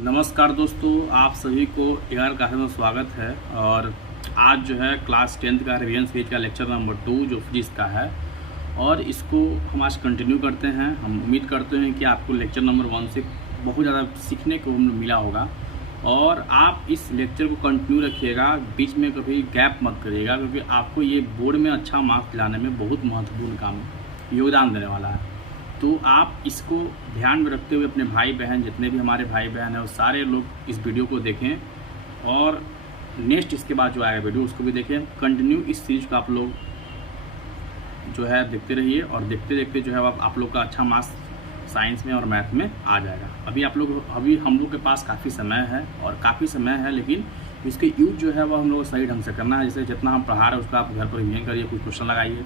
नमस्कार दोस्तों, आप सभी को 11 क्लास में स्वागत है। और आज जो है क्लास 10th का रिवीजन सीरीज का लेक्चर नंबर 2 जो फिजिक्स का है, और इसको हम आज कंटिन्यू करते हैं। हम उम्मीद करते हैं कि आपको लेक्चर नंबर 1 से बहुत ज़्यादा सीखने को मिला होगा, और आप इस लेक्चर को कंटिन्यू रखिएगा, बीच में कभी गैप मत करिएगा, क्योंकि आपको ये बोर्ड में अच्छा मार्क्स दिलाने में बहुत महत्वपूर्ण काम योगदान देने वाला है। तो आप इसको ध्यान में रखते हुए अपने भाई बहन, जितने भी हमारे भाई बहन हैं, वो सारे लोग इस वीडियो को देखें, और नेक्स्ट इसके बाद जो आएगा वीडियो उसको भी देखें। कंटिन्यू इस सीरीज को आप लोग जो है देखते रहिए, और देखते देखते जो है आप लोग का अच्छा मार्क्स साइंस में और मैथ में आ जाएगा। अभी हम लोग के पास काफ़ी समय है, और काफ़ी समय है, लेकिन इसके यूज जो है वो हम लोग सही ढंग से करना है। जैसे जितना हम पढ़ा रहे हैं उसका आप घर पर रिवीजन करिए, कुछ क्वेश्चन लगाइए,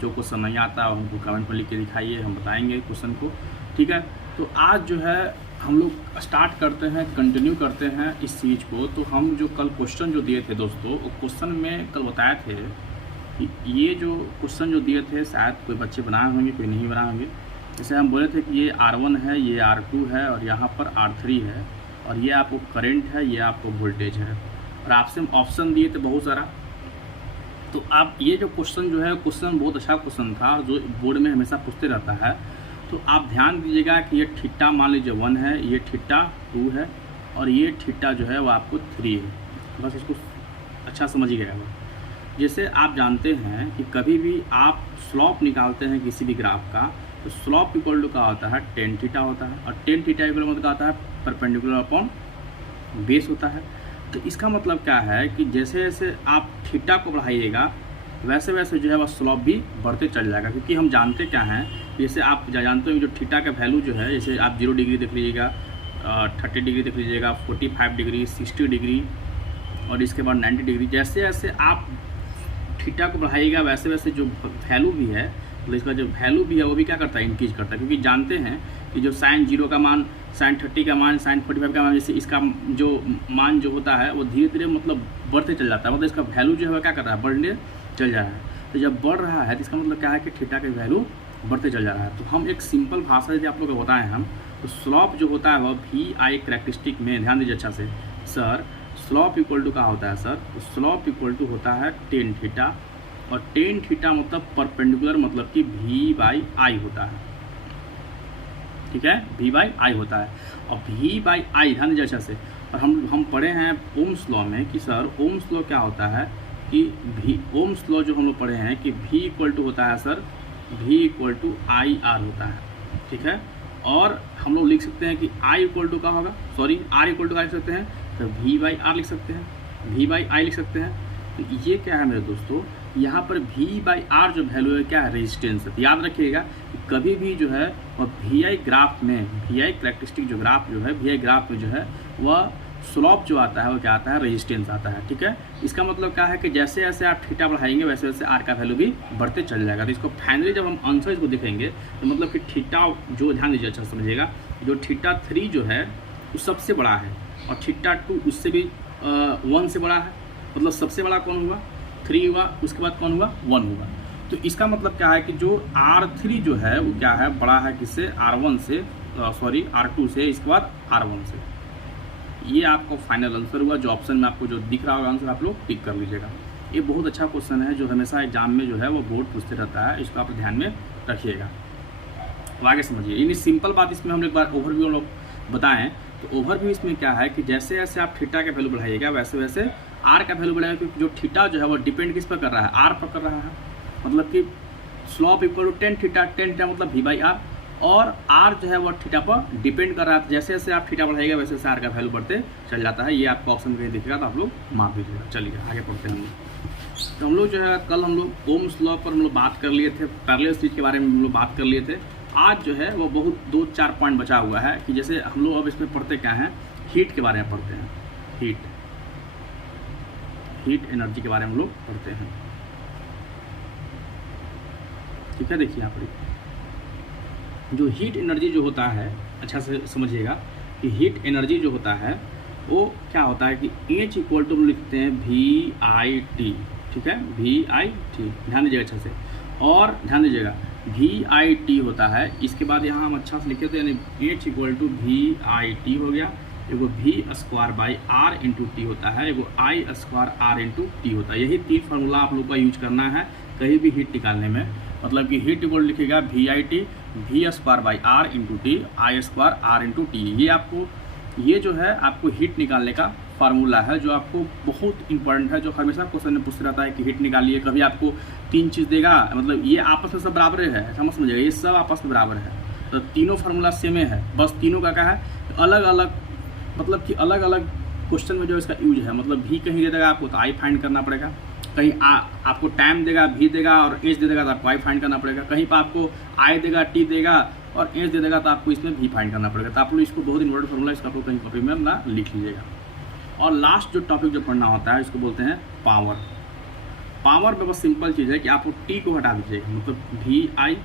जो क्वेश्चन नहीं आता है हमको कमेंट में लिख के दिखाइए, हम बताएंगे क्वेश्चन को, ठीक है। तो आज जो है हम लोग स्टार्ट करते हैं, कंटिन्यू करते हैं इस सीरीज को। तो हम जो कल क्वेश्चन जो दिए थे दोस्तों, वो क्वेश्चन में कल बताए थे कि ये जो क्वेश्चन जो दिए थे शायद कोई बच्चे बनाए होंगे, कोई नहीं बनाए होंगे। जैसे हम बोले थे कि ये R1 है, ये R2 है, और यहाँ पर R3 है, और ये आपको करंट है, ये आपको वोल्टेज है, और आपसे हम ऑप्शन दिए थे बहुत सारा। तो आप ये जो क्वेश्चन जो है, क्वेश्चन बहुत अच्छा क्वेश्चन था, जो बोर्ड में हमेशा पूछते रहता है। तो आप ध्यान दीजिएगा कि ये थीटा मान लीजिए 1 है, ये थीटा 2 है, और ये थीटा जो है वो आपको 3 है। बस इसको अच्छा समझिएगा। जैसे आप जानते हैं कि कभी भी आप स्लॉप निकालते हैं किसी भी ग्राफ का, तो स्लॉप इक्वल टू का होता है टेन थीटा होता है, और टेन थीटा इक्वल मतलब का होता है परपेंडिकुलर अपॉन बेस होता है। तो इसका मतलब क्या है कि जैसे जैसे आप थीटा को बढ़ाइएगा, वैसे वैसे जो है वह स्लॉप भी बढ़ते चल जाएगा। क्योंकि हम जानते क्या हैं, जैसे आप जानते हो जो थीटा का वैल्यू जो है, जैसे आप 0 डिग्री देख लीजिएगा, 30 डिग्री देख लीजिएगा, 45 डिग्री, 60 डिग्री, और इसके बाद 90 डिग्री। जैसे जैसे आप थीटा को बढ़ाइएगा, वैसे वैसे जो वैल्यू भी है, तो इसका जो वैल्यू भी है वो भी क्या करता है, इंक्रीज करता है। क्योंकि जानते हैं कि जो साइन 0 का मान, साइन 30 का मान, साइन 45 का मान, जैसे इसका जो मान जो होता है वो धीरे धीरे मतलब बढ़ते चल जाता है, मतलब इसका वैल्यू जो है क्या कर रहा है, बढ़ने चल जा रहा है। तो जब बढ़ रहा है तो इसका मतलब क्या है कि थीटा का वैल्यू बढ़ते चल जा रहा है। तो हम एक सिंपल भाषा यदि आप लोग को बताएं हम, तो स्लॉप जो होता है वह VI कैरेक्टरिस्टिक में, ध्यान दीजिए अच्छा से सर, स्लॉप इक्वल टू का होता है सर, तो स्लॉप इक्वल टू होता है टेन थीटा, और टेन थीटा मतलब परपेंडिकुलर मतलब कि V/I होता है, ठीक है, V/I होता है। और V/I ध्यान दीजिए अच्छा से। और हम पढ़े हैं ओम्स लॉ में कि सर ओम्स लॉ क्या होता है कि ओम्स लॉ जो हम लोग पढ़े हैं कि V इक्वल टू होता है sir, V equal to IR होता है, ठीक है। और हम लोग लिख सकते हैं कि I इक्वल टू का होगा, सॉरी R इक्वल टू का लिख सकते हैं, तो V/R लिख सकते हैं, V/I लिख सकते हैं। तो ये क्या है मेरे दोस्तों, यहाँ पर V/R जो वैल्यू है क्या है, रेजिस्टेंस है। तो याद रखिएगा कि कभी भी जो है वह VI ग्राफ में, VI कैरेक्टरिस्टिक जो ग्राफ जो है, VI ग्राफ में जो है वह स्लॉप जो आता है वो क्या आता है, रेजिस्टेंस आता है, ठीक है। इसका मतलब क्या है कि जैसे जैसे आप थीटा बढ़ाएंगे वैसे वैसे R का वैल्यू भी बढ़ते चल जाएगा। तो इसको फाइनली जब हम आंसर इसको देखेंगे, तो मतलब कि थीटा जो, ध्यान दीजिए अच्छा समझिएगा, जो थीटा 3 जो है वो सबसे बड़ा है, और थीटा 2 उससे भी 1 से बड़ा है। मतलब सबसे बड़ा कौन हुआ, 3 हुआ, उसके बाद कौन हुआ, 1 हुआ। तो इसका मतलब क्या है कि जो R3 जो है वो क्या है, बड़ा है किससे, R1 से, सॉरी R2 से, इसके बाद R1 से। ये आपको फाइनल आंसर हुआ। जो ऑप्शन में आपको जो दिख रहा होगा आंसर, आप लोग टिक कर लीजिएगा। ये बहुत अच्छा क्वेश्चन है, जो हमेशा एग्जाम में जो है वो बोर्ड पूछते रहता है, इसको आप ध्यान में रखिएगा। तो आगे समझिए, यानी सिंपल बात इसमें हम एक बार ओवरव्यू हम लोग बताएं। तो ओवरव्यू इसमें क्या है कि जैसे जैसे आप थीटा का वैल्यू बढ़ाइएगा, वैसे वैसे R का वैल्यू बढ़ाएगा। क्योंकि जो थीटा जो है वो डिपेंड किस पर कर रहा है, R पर कर रहा है। मतलब कि slope equal to tan theta मतलब V/R, और R जो है वो थीटा पर डिपेंड कर रहा है। जैसे जैसे आप थीटा बढ़ाइएगा वैसे वैसे R का वैल्यू बढ़ते चल जाता है। ये आपको ऑप्शन में दिखेगा, तो आप लोग माप दीजिएगा। चलिए आगे पढ़ते हैं। तो हम लोग जो है कल हम लोग ओम्स लॉ पर हम लोग बात कर लिए थे, पैरेलल स्विच के बारे में हम लोग बात कर लिए थे। आज जो है वो बहुत 2-4 पॉइंट बचा हुआ है कि जैसे हम लोग अब इसमें पढ़ते क्या हैं, हीट के बारे में पढ़ते हैं। हीट एनर्जी के बारे में हम लोग पढ़ते हैं, ठीक है। देखिए यहाँ पर जो हीट एनर्जी जो होता है, अच्छा से समझिएगा कि हीट एनर्जी जो होता है वो क्या होता है कि H इक्वल टू हम लिखते हैं VIT, ठीक है, VIT, ध्यान दीजिएगा अच्छा से। और ध्यान दीजिएगा VIT होता है, इसके बाद यहाँ हम अच्छा से लिखे थे, यानी H इक्वल टू VIT हो गया, एगो V square by R into T होता है, एगो I square R into T होता है। यही 3 फार्मूला आप लोग का यूज करना है कहीं भी हीट निकालने में। मतलब कि हीट इक्वल लिखेगा V I T V square by R into T I square R into T. ये जो है आपको हीट निकालने का फार्मूला है, जो आपको बहुत इंपॉर्टेंट है, जो हमेशा क्वेश्चन में पूछ रहता है कि हीट निकालिए। कभी आपको 3 चीज़ देगा, मतलब ये आपस में सब बराबर है, ऐसा समझिएगा, ये सब आपस में बराबर है। तो तीनों फार्मूला सेम है, बस तीनों का क्या है अलग अलग, मतलब कि अलग अलग क्वेश्चन में जो इसका यूज है। मतलब भी कहीं दे देगा आपको तो आई फाइंड करना पड़ेगा, कहीं आपको टाइम देगा भी देगा और एज दे देगा तो आपको आई फाइंड करना पड़ेगा, कहीं पर आपको आई देगा टी देगा और एज दे देगा तो आपको इसमें भी फाइंड करना पड़ेगा। तो आप लोग इसको बहुत इंपॉर्टेंट फार्मूला, इसका आप लोग कहीं कॉपी में ना लिख लीजिएगा। और लास्ट जो टॉपिक जो पढ़ना होता है इसको बोलते हैं पावर। पावर में बस सिंपल चीज़ है कि आपको टी को हटा दीजिएगा, मतलब वी आई,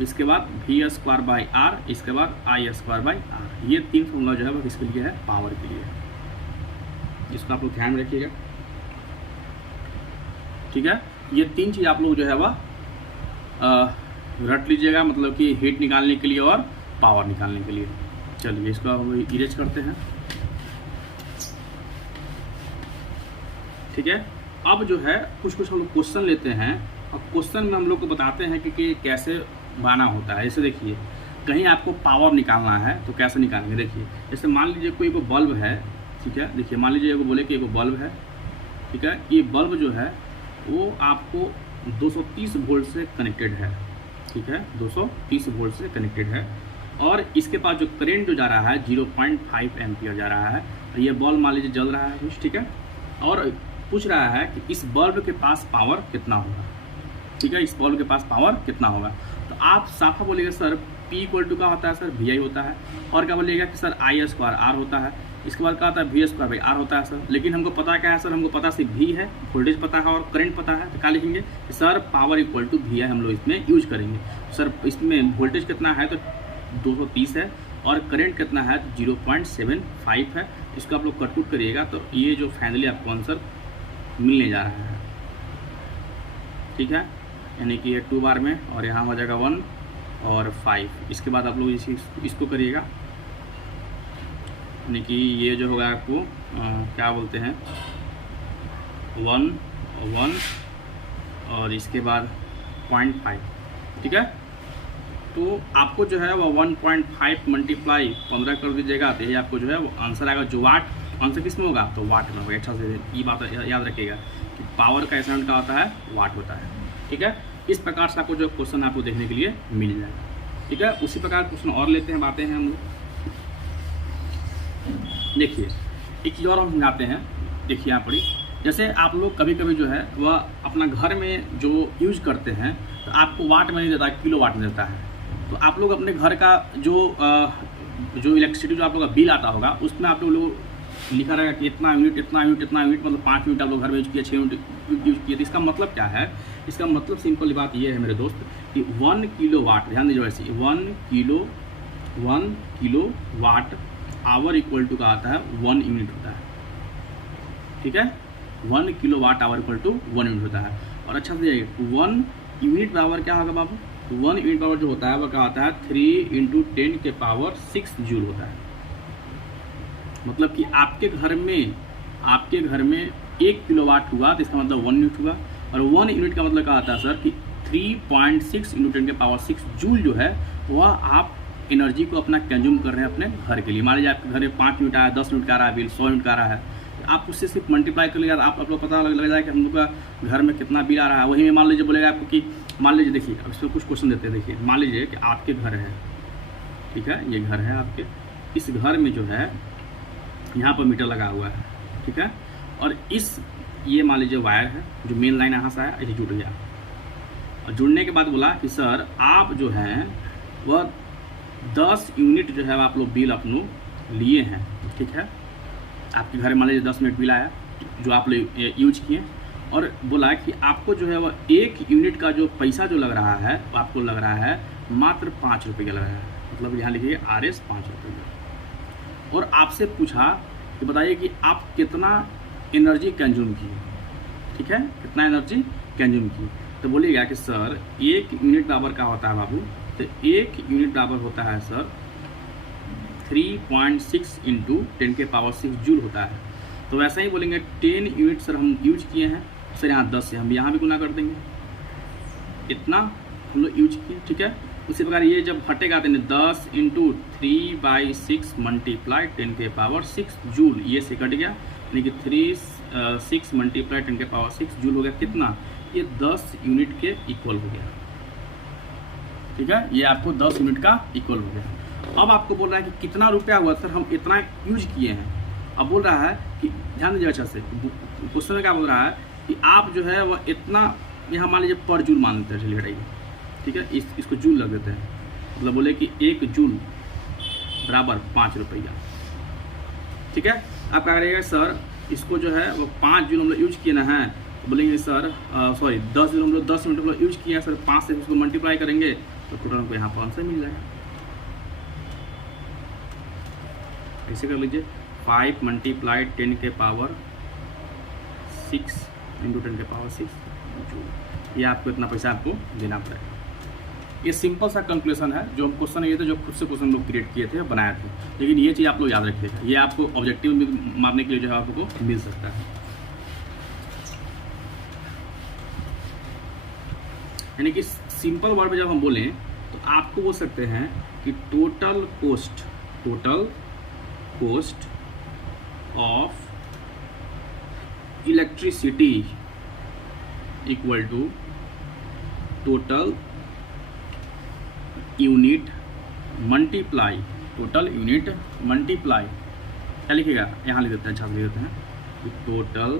इसके बाद वी स्क्वायर बाई आर, इसके बाद आई स्क्वायर बाई आर। ये 3 फॉर्मूला जो है वो किसके लिए है, पावर के लिए। इसको आप लोग ध्यान में रखिएगा, ठीक है। ये 3 चीज़ आप लोग जो है वह रट लीजिएगा, मतलब कि हीट निकालने के लिए और पावर निकालने के लिए। चलिए इसको हम इरेज करते हैं, ठीक है। अब जो है कुछ हम लोग क्वेश्चन लेते हैं और क्वेश्चन में हम लोग को बताते हैं कि कैसे बनाना होता है। जैसे देखिए कहीं आपको पावर निकालना है तो कैसे निकालेंगे। देखिए जैसे मान लीजिए कोई को बल्ब है, ठीक है। देखिए मान लीजिए एगो बोले कि एगो बल्ब है, ठीक है। ये बल्ब जो है वो आपको 230 वोल्ट से कनेक्टेड है, ठीक है, 230 वोल्ट से कनेक्टेड है। और इसके पास जो करंट जो जा रहा है 0.5 एम्पियर जा रहा है। ये बल्ब मान लीजिए जल रहा है कुछ, ठीक है। और पूछ रहा है कि इस बल्ब के पास पावर कितना होगा, ठीक है, इस बल्ब के पास पावर कितना होगा। तो आप साफा बोलेगा सर P इक्वल टू का होता है सर VI होता है, और क्या बोलिएगा कि सर I स्क्वायर R होता है, इसके बाद क्या होता है V स्क्वायर बाई R होता है सर। लेकिन हमको पता क्या है सर, हमको पता सिर्फ V है, वोल्टेज पता है और करंट पता है। तो क्या लिखेंगे sir power equal to VI हम लोग इसमें यूज करेंगे। सर इसमें वोल्टेज कितना है तो 230 है और करंट कितना है 0.75 है। इसको आप लोग कटपुट करिएगा तो ये जो फाइनली आपको आंसर मिलने जा रहा है, ठीक है। यानी कि ये 2 बार में और यहाँ हो जाएगा 1 और 5। इसके बाद आप लोग इसको करिएगा, यानी कि ये जो होगा आपको क्या बोलते हैं 1 और इसके बाद 0.5, ठीक है। तो आपको जो है वो 1.5 मल्टीप्लाई 15 कर दीजिएगा तो ये आपको जो है वो आंसर आएगा। जो वाट आंसर किस में होगा तो वाट में होगा। अच्छा से ये बात याद रखिएगा कि पावर का एसएंट का होता है वाट होता है, ठीक है। इस प्रकार से आपको जो क्वेश्चन आपको देखने के लिए मिल जाएगा, ठीक है। उसी प्रकार क्वेश्चन और लेते हैं, बातें हैं हम लोग। देखिए एक चीज़ और हम समझाते हैं, देखिए यहाँ पर जैसे आप लोग कभी कभी जो है वह अपना घर में जो यूज करते हैं तो आपको वाट में नहीं देता, किलो वाट में देता है। तो आप लोग अपने घर का जो इलेक्ट्रिसिटी जो आप लोग का बिल आता होगा उसमें आप लोग लिखा रहेगा कि इतना यूनिट इतना यूनिट इतना यूनिट, मतलब 5 यूनिट आप लोग घर में यूज किया, 6 यूनिट यूज किए। तो इसका मतलब क्या है, इसका मतलब सिंपल बात ये है मेरे दोस्त कि 1 किलो वाट, ध्यान दीजिए वैसे 1 kilowatt hour equal to का आता है 1 यूनिट होता है, ठीक है। 1 kilowatt hour equal to 1 unit होता है। और अच्छा से 1 यूनिट पावर क्या होगा बाबू, 1 यूनिट पावर जो होता है वह क्या होता है 3 × 10 के पावर 6 जूल होता है। मतलब कि आपके घर में 1 किलोवाट हुआ तो इसका मतलब 1 यूनिट हुआ। और 1 यूनिट का मतलब क्या आता है सर कि 3.6 × 10 के पावर 6 जूल जो है वह आप एनर्जी को अपना कंज्यूम कर रहे हैं अपने घर के लिए। मान लीजिए आपके घर में 5 यूनिट आया, 10 यूनिट का आ रहा है बिल, 100 यूनिट का आ रहा है, आप उससे सिर्फ मल्टीप्लाई कर लेगा आप लोग पता लग जाएगा कि हम लोग का घर में कितना बिल आ रहा है। वही में मान लीजिए बोलेगा आपको कि मान लीजिए देखिए अब इसमें कुछ क्वेश्चन देते हैं। देखिए मान लीजिए कि आपके घर है, ठीक है, ये घर है आपके, इस घर में जो है यहाँ पर मीटर लगा हुआ है, ठीक है। और ये मान लीजिए वायर है जो मेन लाइन यहाँ से आया, ऐसे जुड़ गया। और जुड़ने के बाद बोला कि सर आप जो हैं वह 10 यूनिट जो है आप लोग बिल अपनों लिए हैं, ठीक है। आपके घर में मान लीजिए 10 यूनिट बिल आया जो आप लोग यूज किए, और बोला कि आपको जो है वह 1 यूनिट का जो पैसा जो लग रहा है वो आपको लग रहा है मात्र 5 रुपये का लग रहा है। मतलब यहाँ लिखिए RS 5 रुपये का। और आपसे पूछा कि बताइए कि आप कितना एनर्जी कंज्यूम किए, ठीक है, कितना एनर्जी कंज्यूम किए। तो बोलिएगा कि सर 1 यूनिट पावर का होता है बाबू, तो 1 यूनिट पावर होता है सर 3.6 इंटू 10⁶ जूल होता है। तो वैसा ही बोलेंगे 10 यूनिट सर हम यूज किए हैं, सर यहाँ 10 है, हम यहाँ भी गुना कर देंगे, इतना हम लोग यूज किए, ठीक है। उसी प्रकार ये जब हटेगा तो 10 इंटू 3/6 मल्टीप्लाई 10⁶ जूल, ये से कट गया, यानी कि 6 मल्टीप्लाई 10⁶ जूल हो गया कितना, ये 10 यूनिट के इक्वल हो गया, ठीक है। ये आपको 10 यूनिट का इक्वल हो गया। अब आपको बोल रहा है कि कितना रुपया हुआ, सर हम इतना यूज किए हैं। अब बोल रहा है कि ध्यान दीजिए अच्छा से, क्वेश्चन में क्या बोल रहा है कि आप जो है वह इतना, यहाँ मान लीजिए पर जूल मान लेते हैं, चलिए हटाइए, ठीक है, इसको जूल लग देते हैं, मतलब बोले कि 1 जूल बराबर 5 रुपया, ठीक है। आप क्या करिएगा सर, इसको जो है वो 5 जूल हम लोग यूज किए ना है, बोलेंगे सर सॉरी 10 जूल हम लोग 10 मिनट हम लोग यूज किए हैं सर, 5 से इसको मल्टीप्लाई करेंगे तो टोटल हमको यहाँ पर आंसर मिल जाएगा। ऐसे कर लीजिए 5 मल्टीप्लाई 10⁶ इंटू 10⁶ जूल, ये आपको इतना पैसा आपको देना पड़ेगा। ये सिंपल सा कैलकुलेशन है, जो हम क्वेश्चन ये थे जो खुद से क्वेश्चन लोग क्रिएट किए थे, बनाए थे, लेकिन ये चीज़ आप लोग याद रखिएगा, ये आपको ऑब्जेक्टिव में मारने के लिए जो है आपको मिल सकता है। यानी कि सिंपल वर्ड में जब हम बोलें तो आपको बोल सकते हैं कि total cost of electricity equal to total unit multiply क्या लिखेगा, यहाँ लिख देते हैं, अच्छा लिख देते हैं कि total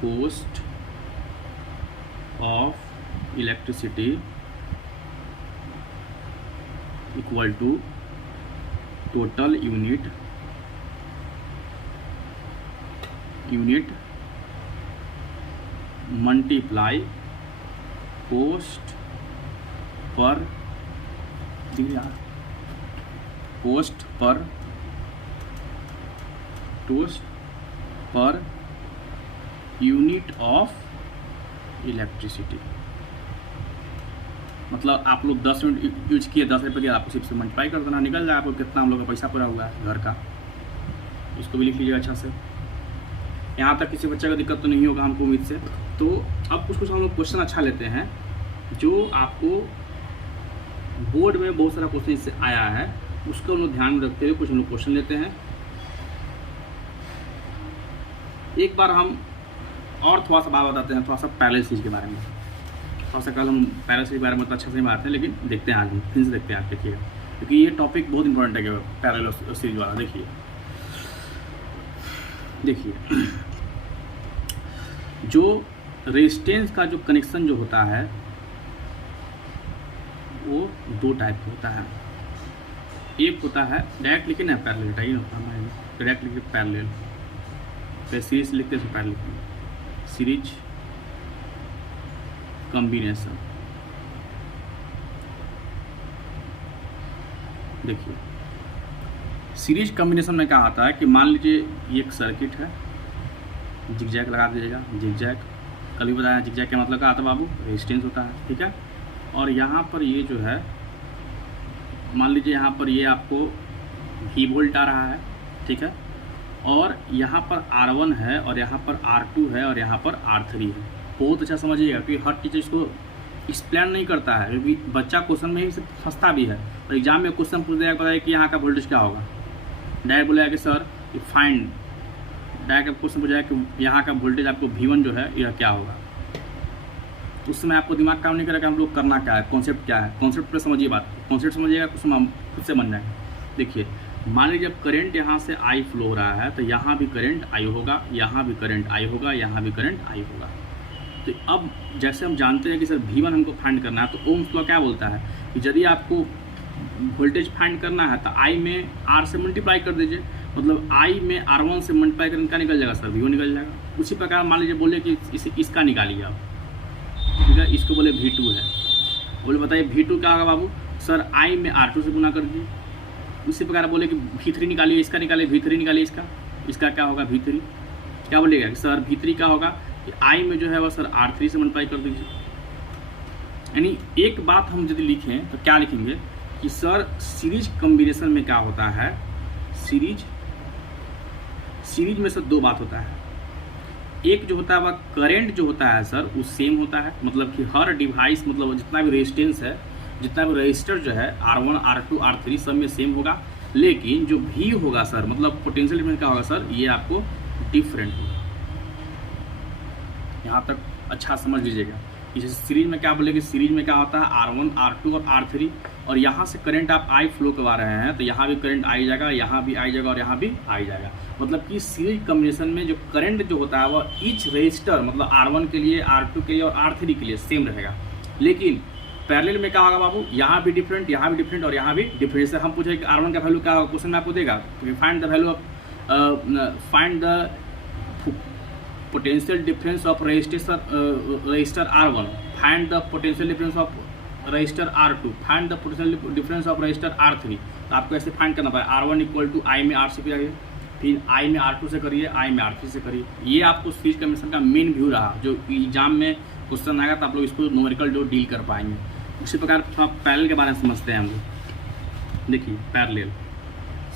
cost of electricity equal to total unit multiply cost per unit of electricity. मतलब आप लोग 10 यूनिट यूज किए, 10 रुपये, आपको सिर्फ से मल्टीप्लाई कर देना, निकल जाए आपको कितना हम लोग का पैसा पूरा हुआ है घर का। इसको भी लिख लीजिएगा अच्छा से। यहाँ तक किसी बच्चे का दिक्कत तो नहीं होगा हमको उम्मीद से। तो अब कुछ हम लोग क्वेश्चन अच्छा लेते हैं जो आपको बोर्ड में बहुत सारा क्वेश्चन इससे आया है, उसको हम लोग ध्यान में रखते हुए कुछ हम लोग क्वेश्चन लेते हैं। एक बार हम और थोड़ा सा बात बताते हैं, थोड़ा सा पैरेलल के बारे में। थोड़ा सा कल हम पैरेलल के बारे में तो अच्छा से बात है, लेकिन देखते हैं आज हम फिर से देखते हैं, आप देखिएगा, क्योंकि ये टॉपिक बहुत इंपॉर्टेंट है पैरेलल सीरीज वाला। देखिए जो रेजिस्टेंस का जो कनेक्शन जो होता है वो 2 टाइप का होता है। एक होता है डायरेक्ट लिखे ना पैरेलल, डायरेक्ट लिखे पैरेलल, फिर सीरीज लिखते हैं पैरेलल, सीरीज कॉम्बिनेशन। देखिए सीरीज कॉम्बिनेशन में क्या आता है कि मान लीजिए ये एक सर्किट है, जिगजैग लगा दीजिएगा, जिगजैग कल भी बताया, जिगजैग का मतलब क्या आता है बाबू, रेजिस्टेंस होता है, ठीक है। और यहाँ पर ये जो है मान लीजिए यहाँ पर ये आपको V वोल्ट आ रहा है, ठीक है, और यहाँ पर R1 है और यहाँ पर R2 है और यहाँ पर R3 है। बहुत अच्छा समझिएगा, क्योंकि हर टीचर इसको एक्सप्लेन नहीं करता है, क्योंकि बच्चा क्वेश्चन में ही से फंसता भी है। और एग्जाम में क्वेश्चन पूछ देगा, बताइए कि यहाँ का वोल्टेज क्या होगा, डायरेक्ट बोलेगा कि सर ये फाइंड, डायरेक्ट क्वेश्चन पूछा कि यहाँ का वोल्टेज आपको V1 जो है यह क्या होगा। उस समय आपको दिमाग काम नहीं करेगा हम लोग करना क्या है, कॉन्सेप्ट क्या है, कॉन्सेप्ट पर समझिए बात, कॉन्सेप्ट समझिएगा, क्वेश्चन खुद से बन जाएगा। देखिए मान लीजिए जब करंट यहाँ से I फ्लो हो रहा है तो यहाँ भी करंट I होगा, यहाँ भी करंट I होगा, यहाँ भी करंट I होगा। तो अब जैसे हम जानते हैं कि सर V1 हमको फाइंड करना है, तो ओम्स लॉ क्या बोलता है कि यदि आपको वोल्टेज फाइंड करना है तो I में R से मल्टीप्लाई कर दीजिए, मतलब I में R1 से मल्टीप्लाई करने का निकल जाएगा सर, V1 निकल जाएगा। उसी प्रकार मान लीजिए बोले कि इसका निकालिए आप, ठीक है, इसको बोले V2 है, बोले बताइए V2 क्या होगा बाबू, सर I में R2 से गुना कर दिए। उसी प्रकार बोले कि V3 निकालिए, इसका निकालिए, V3 निकालिए, इसका क्या होगा V3, क्या बोलेगा कि सर V3 क्या होगा कि I में जो है वह सर R3 से मल्टीप्लाई कर दीजिए। यानी एक बात हम यदि लिखें तो क्या लिखेंगे कि सर सीरीज कॉम्बिनेशन में क्या होता है, सीरीज में सर दो बात होता है। एक जो होता है वह करंट जो होता है सर वो सेम होता है, मतलब कि हर डिवाइस मतलब जितना भी रेजिस्टेंस है, जितना भी रजिस्टर जो है R1 R2 R3 सब में सेम होगा, लेकिन जो भी होगा सर मतलब पोटेंशियल डिफरेंस क्या होगा सर, ये आपको डिफरेंट होगा। यहाँ तक अच्छा समझ लीजिएगा। इस सीरीज में क्या बोले कि सीरीज में क्या होता है R1 R2 और R3, और यहाँ से करंट आप I फ्लो करवा रहे हैं तो यहाँ भी करंट आई जाएगा, यहाँ भी आई जाएगा और यहाँ भी आई जाएगा। मतलब कि सीरीज कॉम्बिनेशन में जो करंट जो होता है वह ईच रजिस्टर मतलब R1 के लिए, R2 के लिए और R3 के लिए सेम रहेगा। लेकिन पैरेलल में क्या होगा बाबू, यहाँ भी डिफरेंट, यहाँ भी डिफरेंट और यहाँ भी डिफरेंट। जैसे हम पूछे कि R1 का वैल्यू क्या होगा, क्वेश्चन में आपको देगा तो find the value of find the potential difference of register R1, find the potential difference of register R2, find the potential difference of register R3। तो आपको ऐसे फाइंड करना पड़ेगा। R1 इक्वल टू I में R से करिए, फिर I में R2 से करिए, I में R3 से करिए। ये आपको सीरीज कॉम्बिनेशन का मेन व्यू रहा, जो एग्जाम में क्वेश्चन आएगा तो आप लोग इसको न्यूमेरिकल जो डील कर पाएंगे। उसी प्रकार थोड़ा पैरेलल के बारे में समझते हैं हम लोग। देखिए पैरेलल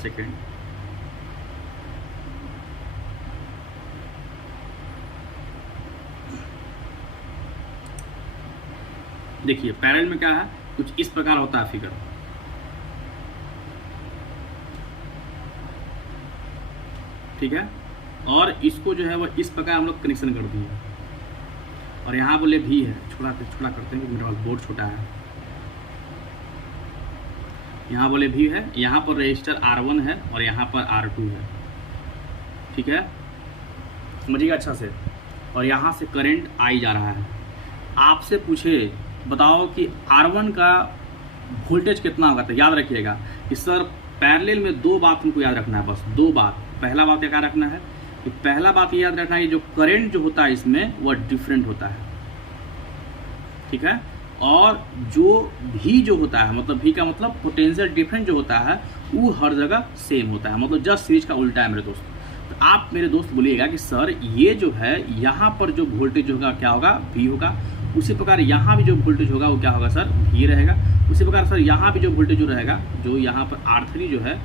सेकेंड, देखिए पैरेलल में क्या है, कुछ इस प्रकार होता है फिगर। ठीक है, और इसको जो है वो इस प्रकार हम लोग कनेक्शन कर दिए, और यहाँ बोले भी है, छोटा करते हैं मेरे पास बोर्ड छोटा है। यहाँ बोले भी है, यहाँ पर रजिस्टर R1 है और यहाँ पर R2 है। ठीक है, समझिएगा अच्छा से। और यहाँ से करंट आई जा रहा है। आपसे पूछे बताओ कि R1 का वोल्टेज कितना होगा, तो याद रखिएगा कि सर पैरेलल में दो बात हमको याद रखना है, बस दो बात। पहला बात क्या रखना है कि पहला बात ये याद रखना है जो करंट जो होता है इसमें वह डिफरेंट होता है। ठीक है, और जो भी जो होता है मतलब भी का मतलब पोटेंशियल डिफरेंस जो होता है वो हर जगह सेम होता है, मतलब जस्ट सीरीज का उल्टा है मेरे दोस्त। तो आप मेरे दोस्त बोलिएगा कि सर ये जो है यहाँ पर जो वोल्टेज होगा क्या होगा, V होगा। उसी प्रकार यहाँ भी जो वोल्टेज होगा वो क्या होगा सर, V रहेगा। उसी प्रकार सर यहाँ भी जो वोल्टेज जो रहेगा, जो यहाँ पर R3 जो है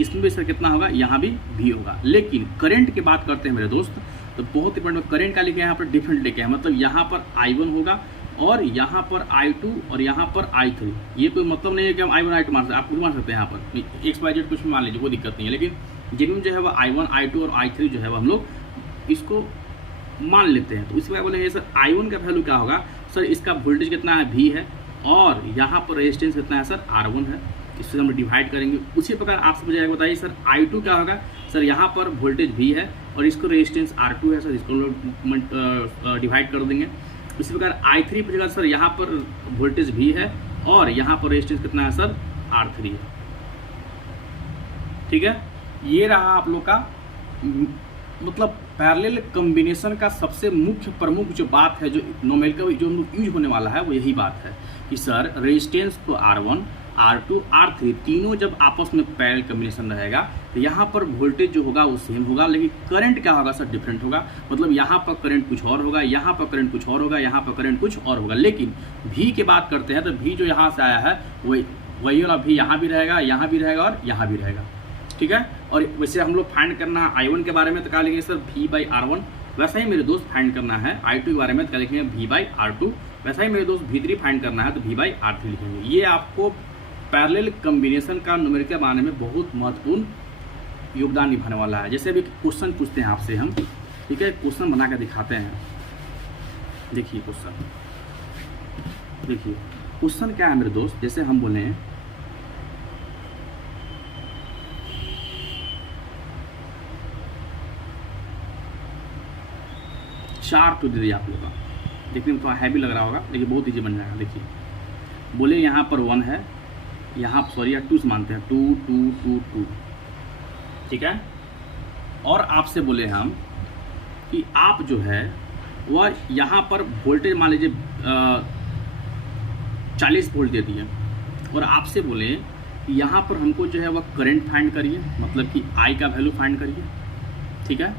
इसमें भी सर कितना होगा, यहाँ भी V होगा। लेकिन करंट की बात करते हैं मेरे दोस्त तो बहुत इंपॉर्टेंट, करंट का लिखे यहाँ पर डिफरेंट लिखे हैं, मतलब यहाँ पर I1 होगा और यहाँ पर I2 और यहाँ पर I3। ये कोई मतलब नहीं है कि हम I1 I2 मान सकते, आप खुद मान सकते हैं यहाँ पर XYZ कुछ भी मान लीजिए, कोई दिक्कत नहीं है। लेकिन जिनमें जो है वह I1 I2 और I3 जो है वह हम लोग इसको मान लेते हैं। तो इस बार बोलेंगे सर I1 का वैल्यू क्या होगा, सर इसका वोल्टेज कितना है, V है, और यहाँ पर रेजिस्टेंस कितना है सर, R1 है। इससे हम डिवाइड करेंगे। उसी प्रकार आपसे मुझे बताइए सर I2 क्या होगा, सर यहाँ पर वोल्टेज V है और इसको रेजिस्टेंस R2 है, सर इसको डिवाइड कर देंगे। इसी प्रकार I3 पूछेगा सर यहाँ पर वोल्टेज V है और यहाँ पर रेजिस्टेंस कितना है सर, R3 है। ठीक है, ये रहा आप लोग का मतलब पैरेलल कॉम्बिनेशन का सबसे मुख्य प्रमुख जो बात है, जो न्यूमेरिकल जो यूज होने वाला है वो यही बात है कि सर रेजिस्टेंस तो R1 R2 R3 तीनों जब आपस में पैरेलल कॉम्बिनेशन रहेगा तो यहाँ पर वोल्टेज जो होगा वो सेम होगा, लेकिन करंट क्या होगा सर, डिफरेंट होगा। मतलब यहाँ पर करंट कुछ और होगा, यहाँ पर करंट कुछ और होगा, यहाँ पर करंट कुछ और होगा। लेकिन V की बात करते हैं तो V जो यहाँ से आया है वही वाला V यहाँ भी रहेगा, यहाँ भी रहेगा और यहाँ भी रहेगा। ठीक है, और वैसे हम लोग फाइंड करना है I1 के बारे में तो क्या लिखेंगे सर, V/R1। वैसा ही मेरे दोस्त फाइंड करना है I2 के बारे में तो क्या लिखेंगे, V/R2। वैसा ही मेरे दोस्त V3 फाइंड करना है तो V/R3 लिखेंगे। ये आपको पैरेलल कॉम्बिनेशन का न्यूमेरिकल बनाने में बहुत महत्वपूर्ण योगदान निभाने वाला है। जैसे अभी क्वेश्चन पूछते हैं आपसे हम, ठीक है, क्वेश्चन बना कर दिखाते हैं। देखिए क्वेश्चन, देखिए क्वेश्चन क्या है मेरे दोस्त, जैसे हम बोले चार टू दे दिया आप लोग का, देखने में थोड़ा हैवी लग रहा होगा लेकिन बहुत ईजी बन जाएगा। देखिए बोले यहाँ पर 1 है, यहाँ सॉरी 2 से मानते हैं, 2 2 2 2। ठीक है, और आपसे बोले हम कि आप जो है वह यहाँ पर वोल्टेज मान लीजिए 40 वोल्ट दे दिए, और आपसे बोले कि यहाँ पर हमको जो है वह करंट फाइंड करिए, मतलब कि I का वैल्यू फाइंड करिए। ठीक है,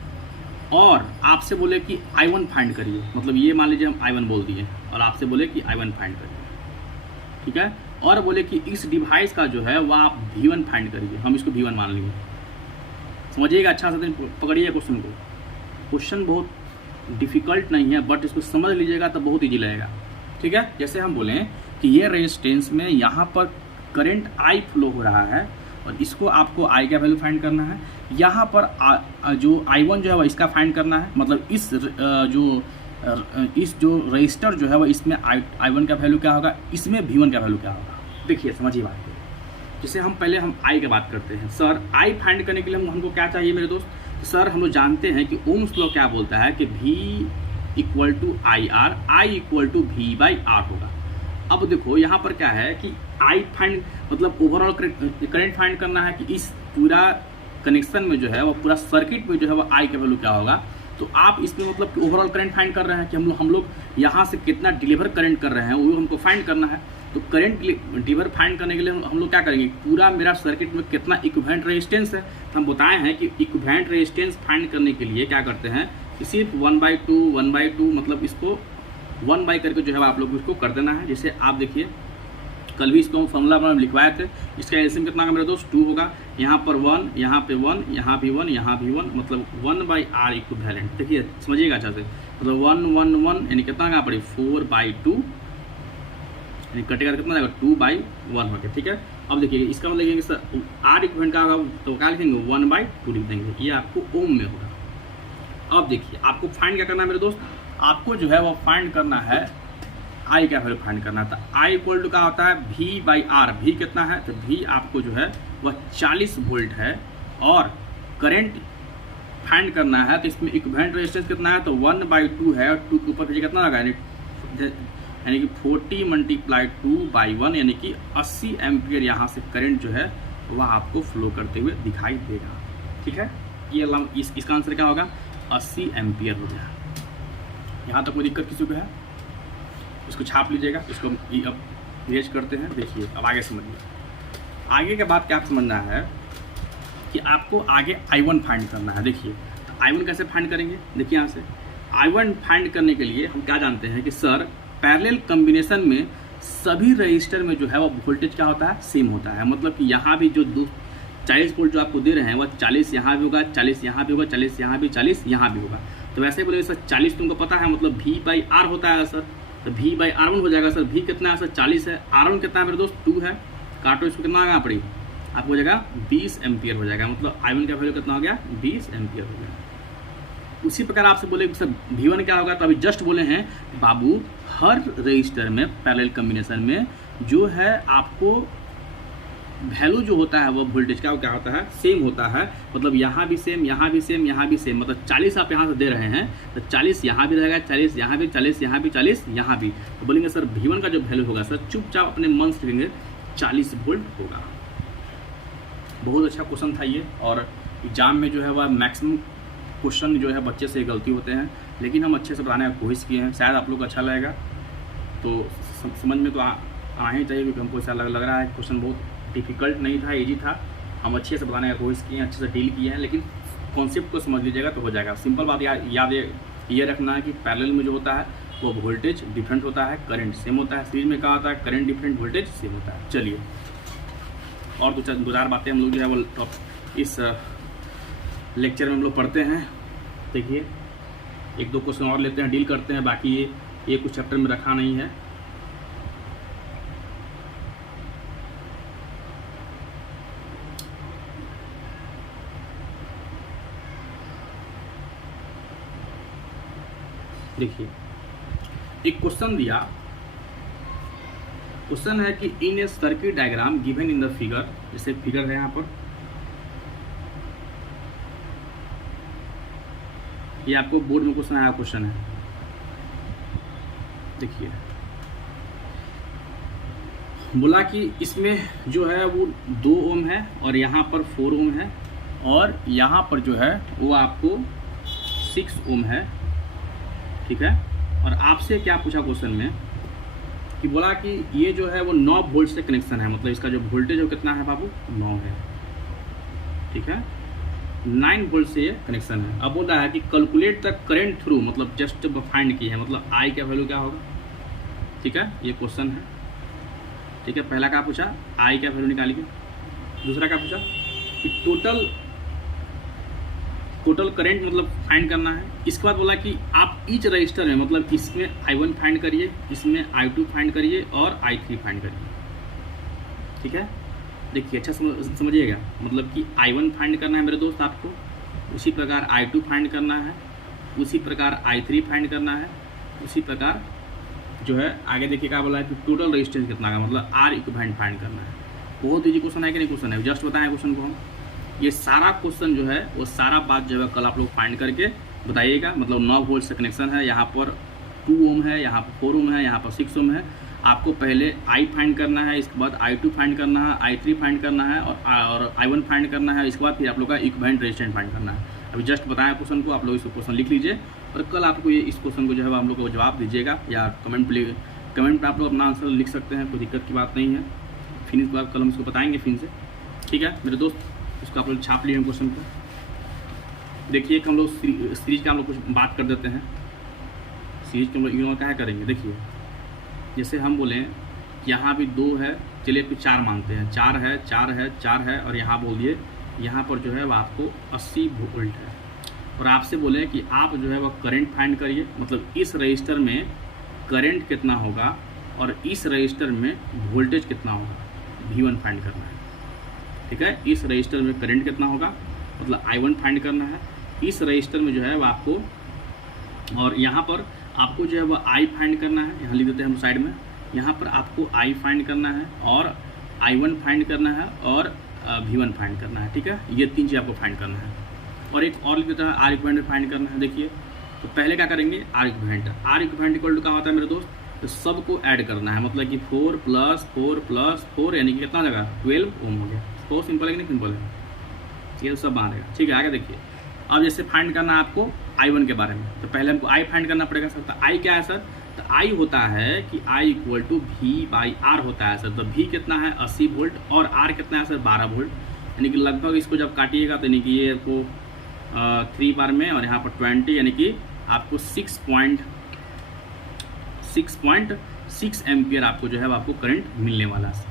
और आपसे बोले कि I1 फाइंड करिए, मतलब ये मान लीजिए हम I1 बोल दिए और आपसे बोले कि I1 फाइंड करिए। ठीक है, और बोले कि इस डिवाइस का जो है वह आप V1 फाइंड करिए, हम इसको V1 मान लेंगे। समझिएगा अच्छा से, पकड़िए क्वेश्चन को। क्वेश्चन बहुत डिफ़िकल्ट नहीं है, बट इसको समझ लीजिएगा तो बहुत ईजी लगेगा, ठीक है। जैसे हम बोलें कि ये रेजिस्टेंस में यहाँ पर करंट I फ्लो हो रहा है और इसको आपको I का वैल्यू फाइंड करना है। यहाँ पर जो I1 जो है वह इसका फाइंड करना है, मतलब इस जो रजिस्टर जो है वह इसमें I1 का वैल्यू क्या होगा, इसमें V1 का वैल्यू क्या होगा। देखिए समझिए बात को। जैसे हम पहले I की बात करते हैं। सर I फाइंड करने के लिए हमको क्या चाहिए मेरे दोस्त? सर हम लोग जानते हैं कि ओम्स लॉ क्या बोलता है कि V equal to IR, I equal to V/R होगा। अब देखो यहाँ पर क्या है कि I फाइंड मतलब ओवरऑल करंट फाइंड करना है कि इस पूरा कनेक्शन में जो है वह पूरा सर्किट में जो है वह I का वैल्यू क्या होगा। तो आप इसमें मतलब ओवरऑल करंट फाइंड कर रहे हैं कि हम लोग यहाँ से कितना डिलीवर करंट कर रहे हैं वो हमको फाइंड करना है। तो करंट डिलीवर फाइंड करने के लिए हम लोग क्या करेंगे, पूरा मेरा सर्किट में कितना इक्विवेलेंट रेजिस्टेंस है। तो हम बताए हैं कि इक्विवेलेंट रेजिस्टेंस फाइंड करने के लिए क्या करते हैं कि सिर्फ 1/2 मतलब इसको 1 बाई करके जो है आप लोग इसको कर देना है। जैसे आप देखिए कल भी इसको हम फॉर्मूला में लिखवाए थे, इसका एलसीएम कितना होगा मेरे दोस्त 2 होगा। यहाँ पर 1, यहाँ पे 1, यहाँ भी 1, यहाँ भी 1, मतलब 1/R इक्विवेलेंट। देखिए समझिएगा अच्छा से, मतलब 1 1 1 यानी कितना होगा पड़ी 4/2 यानी कटेगा कितना जाएगा 2/1 हो गया, ठीक है। अब देखिए इसका मतलब लिखेंगे सर R इक्विवेलेंट का होगा तो क्या लिखेंगे 1/2 लिख देंगे, ये आपको ओम में होगा। अब देखिए आपको फाइंड क्या करना है मेरे दोस्त, आपको जो है वो फाइंड करना है I का वैल्यू फाइंड करना था। I इक्वल टू क्या होता है V/R। V कितना है तो V आपको जो है वह 40 वोल्ट है और करंट फाइंड करना है तो इसमें इक्विवेलेंट रेजिस्टेंस कितना है तो 1/2 है और 2 के ऊपर कितना होगा यानी कि 40 × 2/1 यानी कि 80 एम्पियर यहाँ से करंट जो है वह आपको फ्लो करते हुए दिखाई देगा, ठीक है। ये इसका आंसर क्या होगा 80 एम्पियर हो गया। यहाँ तक कोई दिक्कत किसी को है? इसको छाप लीजिएगा, इसको अब इरेज करते हैं। देखिए अब आगे समझिए, आगे के बाद क्या समझना है कि आपको आगे I1 फाइंड करना है। देखिए तो I1 कैसे फाइंड करेंगे, देखिए यहाँ से I1 फाइंड करने के लिए हम क्या जानते हैं कि सर पैरेलल कॉम्बिनेशन में सभी रजिस्टर में जो है वो वोल्टेज क्या होता है सेम होता है। मतलब कि यहाँ भी जो 40 वोल्ट जो आपको दे रहे हैं वह 40 यहाँ भी होगा, 40 यहाँ भी होगा, 40 यहाँ भी, 40 यहाँ भी होगा। तो वैसे बोले सर 40 तुमको पता है मतलब V/R होता है सर, तो V/R1 हो जाएगा। सर V कितना है सर 40 है, R1 कितना है मेरे दोस्त 2 है, काटो इसको कितना आगा पड़ी आपको हो जाएगा 20 एम्पियर हो जाएगा। मतलब I1 का वैल्यू कितना हो गया 20 एम्पियर हो गया। उसी प्रकार आपसे बोले सर V1 क्या होगा, तो अभी जस्ट बोले हैं बाबू हर रजिस्टर में पैरेलल कॉम्बिनेशन में जो है आपको वैल्यू जो होता है वह वोल्टेज का क्या होता है सेम होता है। मतलब यहाँ भी सेम, यहाँ भी सेम, यहाँ भी सेम, मतलब 40 आप यहाँ से दे रहे हैं तो 40 यहाँ भी रहेगा, 40 यहाँ भी, 40 यहाँ भी, 40 यहाँ भी। तो बोलेंगे सर V1 का जो वैल्यू होगा सर चुपचाप अपने मन से लिखेंगे 40 वोल्ट होगा। बहुत अच्छा क्वेश्चन था ये, और एग्जाम में जो है वह मैक्सिमम क्वेश्चन जो है बच्चे से गलती होते हैं, लेकिन हम अच्छे से बताने की कोशिश किए हैं। शायद आप लोग को अच्छा लगेगा, तो समझ में तो आना ही चाहिए, क्योंकि हमको ऐसा लग रहा है क्वेश्चन बहुत डिफ़िकल्ट नहीं था, इजी था। हम अच्छे से बताने की कोशिश किए हैं, अच्छे से डील किए हैं, लेकिन कॉन्सेप्ट को समझ लीजिएगा तो हो जाएगा। सिंपल बात याद ये रखना है कि पैरेलल में जो होता है वो वोल्टेज डिफरेंट होता है, करंट सेम होता है। सीरीज में क्या होता है करंट डिफरेंट, वोल्टेज सेम होता है। चलिए और दो चार बातें हम लोग जो है वो इस लेक्चर में हम लोग पढ़ते हैं। देखिए 1-2 क्वेश्चन और लेते हैं, डील करते हैं, बाकी ये कुछ चैप्टर में रखा नहीं है। देखिए एक क्वेश्चन दिया, क्वेश्चन है कि in a circuit diagram given in the figure, जैसे फिगर है यहाँ पर, ये आपको बोर्ड में क्वेश्चन आया क्वेश्चन है। देखिए बोला कि इसमें जो है वो 2 ओम है और यहाँ पर 4 ओम है और यहाँ पर जो है वो आपको 6 ओम है, ठीक है। और आपसे क्या पूछा क्वेश्चन में कि बोला कि ये जो है वो 9 वोल्ट से कनेक्शन है, मतलब इसका जो वोल्टेज है कितना है बाबू 9 है, ठीक है। 9 वोल्ट से ये कनेक्शन है। अब बोल रहा है कि कैलकुलेट द करंट थ्रू, मतलब जस्ट फाइंड की है, मतलब I का वैल्यू क्या होगा, ठीक है। ये क्वेश्चन है। ठीक है। पहला क्या पूछा, आई का वैल्यू निकालिए। दूसरा क्या पूछा कि टोटल करंट मतलब फाइंड करना है। इसके बाद बोला कि आप ईच रजिस्टर में मतलब इसमें I1 फाइंड करिए, इसमें I2 फाइंड करिए और I3 फाइंड करिए। ठीक है, देखिए अच्छा समझिएगा, मतलब कि I1 फाइंड करना है मेरे दोस्त आपको, उसी प्रकार I2 फाइंड करना है, उसी प्रकार I3 फाइंड करना है, उसी प्रकार जो है आगे देखिए क्या बोला है कि टोटल रेजिस्टेंस कितना का मतलब R इक्विवेलेंट फाइंड करना है। बहुत ईजी क्वेश्चन है कि नहीं क्वेश्चन है, जस्ट बताएं क्वेश्चन को हम। ये सारा क्वेश्चन जो है वो सारा बात जो है कल आप लोग फाइंड करके बताइएगा। मतलब 9 वोल्ट से कनेक्शन है, यहाँ पर 2 ओम है, यहाँ पर 4 ओम है, यहाँ पर 6 ओम है। आपको पहले I फाइंड करना है, इसके बाद I2 फाइंड करना है, I3 फाइंड करना है और I1 फाइंड करना है। इसके बाद फिर आप लोग का इक्विवेलेंट रेजिस्टेंस फाइंड करना है। अभी जस्ट बताया क्वेश्चन को, आप लोग इसको क्वेश्चन लिख लीजिए और कल आपको ये इस क्वेश्चन को जो है हम लोग को जवाब दीजिएगा या कमेंट में आप लोग अपना आंसर लिख सकते हैं, कोई दिक्कत की बात नहीं है। फिर इसके बाद कल हम इसको बताएंगे फिर से। ठीक है मेरे दोस्त, इसको आप लोग छाप लिए क्वेश्चन को। देखिए कि हम लोग सीरीज का हम लोग कुछ बात कर देते हैं। सीरीज के हम लोग इग्नोर क्या करेंगे, देखिए जैसे हम बोलें यहाँ भी 2 है, चलिए फिर 4 मानते हैं, 4 है 4 है 4 है और यहाँ बोल दिए यहाँ पर जो है वो आपको 80 वोल्ट है। और आपसे बोले कि आप जो है वह करंट फाइंड करिए, मतलब इस रजिस्टर में करंट कितना होगा और इस रजिस्टर में वोल्टेज कितना होगा, V1 फाइंड करना है। ठीक है, इस रजिस्टर में करंट कितना होगा मतलब I1 फाइंड करना है, इस रजिस्टर में जो है वो आपको, और यहाँ पर आपको जो है वो I फाइंड करना है। यहाँ लिख देते हैं हम साइड में, यहाँ पर आपको I फाइंड करना है और I1 फाइंड करना है और V1 फाइंड करना है। ठीक है, ये 3 चीज़ आपको फाइंड करना है। और एक और लिख देता है R इक्विवेलेंट फाइंड करना है। देखिए तो पहले क्या करेंगे, R इक्विवेलेंट इक्वल टू क्या होता है मेरे दोस्त, तो सबको ऐड करना है, मतलब कि 4 + 4 + 4 यानी कि कितना जगह 12 ओम हो गया। बहुत सिंपल है कि नहीं सिंपल है, ये तो सब बनेगा। ठीक है, आगे देखिए अब जैसे फाइंड करना है आपको I1 के बारे में, तो पहले हमको I फाइंड करना पड़ेगा सर। तो I क्या है सर, तो I होता है कि I = V/R होता है सर। तो V कितना है 80 वोल्ट और R कितना है सर 12 वोल्ट, यानी कि लगभग इसको जब काटिएगा तो यानी कि ये आपको 3 बार में और यहाँ पर 20 यानी कि आपको 6.6 एम्पियर आपको जो है आपको करंट मिलने वाला है।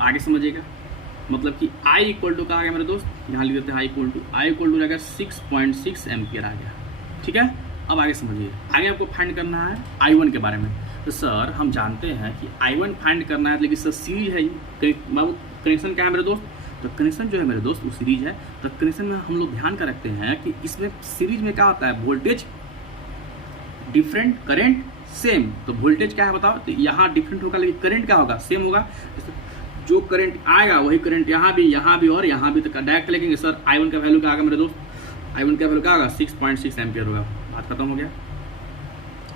आगे समझिएगा, मतलब कि I = क्या आ गया मेरे दोस्त, यहाँ लिख देते हैं I = जाएगा 6.6 एम्पियर आ गया। ठीक है, अब आगे समझिए, आगे आपको फाइंड करना है I1 के बारे में। तो सर हम जानते हैं कि I1 फाइंड करना है, लेकिन सर सीरीज है ये बाबू, कनेक्शन क्या है मेरे दोस्त, तो कनेक्शन जो है मेरे दोस्त वो सीरीज है। तो कनेक्शन में हम लोग ध्यान का रखते हैं कि इसमें सीरीज में क्या होता है, वोल्टेज डिफरेंट, करंट सेम। तो वोल्टेज क्या है बताओ, तो यहाँ डिफरेंट होगा लेकिन करंट क्या होगा, सेम होगा। जो करंट आएगा वही करंट यहाँ भी और यहाँ भी। तो डायरेक्ट लिखेंगे सर I1 का वैल्यू क्या आएगा मेरे दोस्त, I1 का वैल्यू क्या होगा 6.6 एम्पियर होगा। बात खत्म हो गया।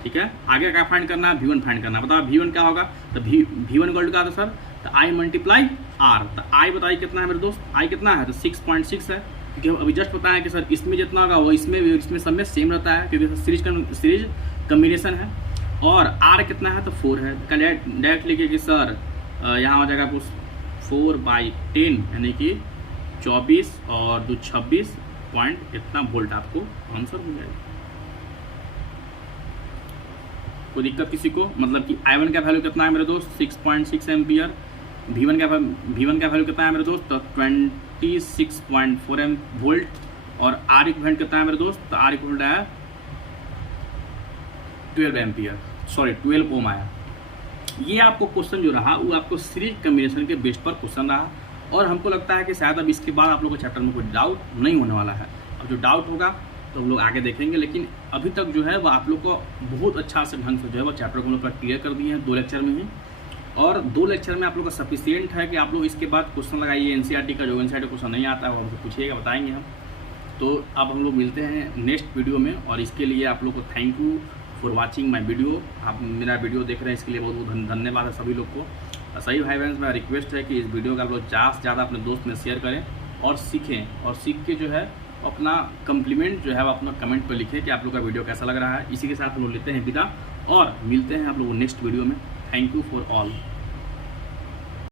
ठीक है, आगे क्या फाइंड करना है, V1 फाइंड करना है। बताओ V1 क्या होगा, तो V1 = क्या था सर, तो I × R। तो I बताइए कितना है मेरे दोस्त, I कितना है, तो 6.6 है। क्योंकि हम अभी जस्ट बताया कि सर इसमें जितना होगा वो इसमें सब में सेम रहता है, क्योंकि सीरीज कम्बिनेशन है। और R कितना है, तो 4 है। डायरेक्ट लिखिए कि सर यहाँ हो जाएगा आपको 4/10 यानी कि 24 और 2 26 पॉइंट इतना वोल्ट आपको आंसर हो जाएगा। कोई दिक्कत किसी को, मतलब कि I1 का वैल्यू कितना है मेरे दोस्त 6.6 एम्पियर, V1 का वैल्यू कितना है मेरे दोस्त, तो 26.4 वोल्ट। और R इक्विवेलेंट कितना है मेरे दोस्त, तो R इक्विवेलेंट है 12 ओम आया। ये आपको क्वेश्चन जो रहा वो आपको सीरीज कम्बिनेशन के बेस पर क्वेश्चन रहा, और हमको लगता है कि शायद अब इसके बाद आप लोगों को चैप्टर में कोई डाउट नहीं होने वाला है। अब जो डाउट होगा तो हम लोग आगे देखेंगे, लेकिन अभी तक जो है वो आप लोग को बहुत अच्छा से ढंग से जो है वो चैप्टर को हम लोग क्लियर कर दिए हैं 2 लेक्चर में ही। और 2 लेक्चर में आप लोग का सफिशियंट है कि आप लोग इसके बाद क्वेश्चन लगाइए NCERT का, जो NCERT क्वेश्चन नहीं आता है वो हमको पूछिएगा, बताएंगे हम। तो अब हम लोग मिलते हैं नेक्स्ट वीडियो में, और इसके लिए आप लोग को thank you for watching my video. आप मेरा वीडियो देख रहे हैं इसके लिए बहुत बहुत धन्यवाद है सभी लोग को। सही भाई बहन, मेरा रिक्वेस्ट है कि इस वीडियो का आप लोग ज़्यादा से ज़्यादा अपने दोस्त में शेयर करें और सीखें, और सीख के जो है अपना कम्प्लीमेंट जो है वो अपना कमेंट पर लिखें कि आप लोग का वीडियो कैसा लग रहा है। इसी के साथ हम लोग लेते हैं विदा और मिलते हैं आप लोगों को नेक्स्ट वीडियो में। Thank you for all.